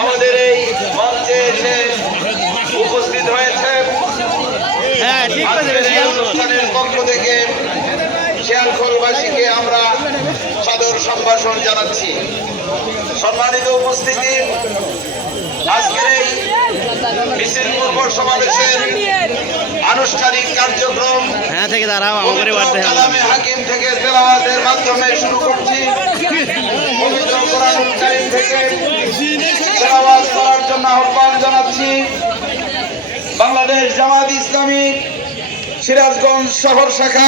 আমাদের এই মঞ্চে এসে উপস্থিত হয়েছে। হ্যাঁ, অনুষ্ঠানের পক্ষ থেকে শিয়ালখোলবাসীকে আমরা সাদর সম্ভাষণ জানাচ্ছি। সম্মানিত উপস্থিতি আজকের এই মিছিল পূর্ব সমাবেশের আনুষ্ঠানিক কার্যক্রম হ্যাঁ থেকে দাঁড়াও আমাদের হাকিম থেকে তেলাওয়াতের মাধ্যমে শুরু করছি। থেকে তেলাওয়াত করার জন্য আহ্বান জানাচ্ছি বাংলাদেশ জামাত ইসলামী সিরাজগঞ্জ শহর শাখা।